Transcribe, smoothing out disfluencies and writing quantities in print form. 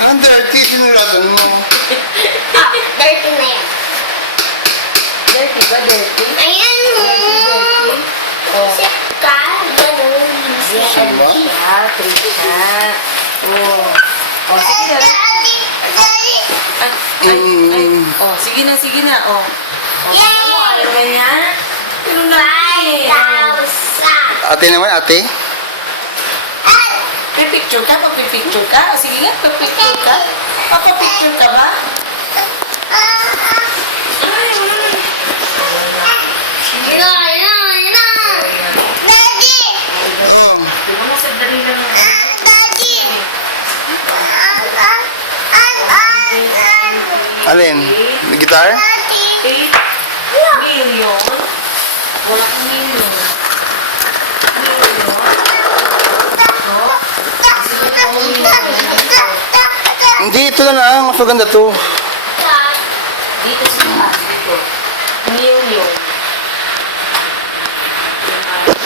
Ang dirty, sinulatan mo. Ah, dirty na yan. Dirty ba? Dirty? Ayan mo. Dirty? Oh. Isip ka, gano'n. Saan ba? Trisha. Oh. Oh, sige na. Ay. Oh, sige na, sige na. Oh. Oh, Yay! ano mo? Ayaw ba niya? Pero na eh. 5,000. Ate naman, ate. Pipicture ka? Pagpipicture ka? O sige nga, pipicture ka? Papapicture ka ba? Daddy! Oh. Diba mo sa dali lang. Daddy! Alin? May guitar? Daddy! 8 million? Wala kang million. Hindi, ito na lang. Mas maganda to. Dito sa taas.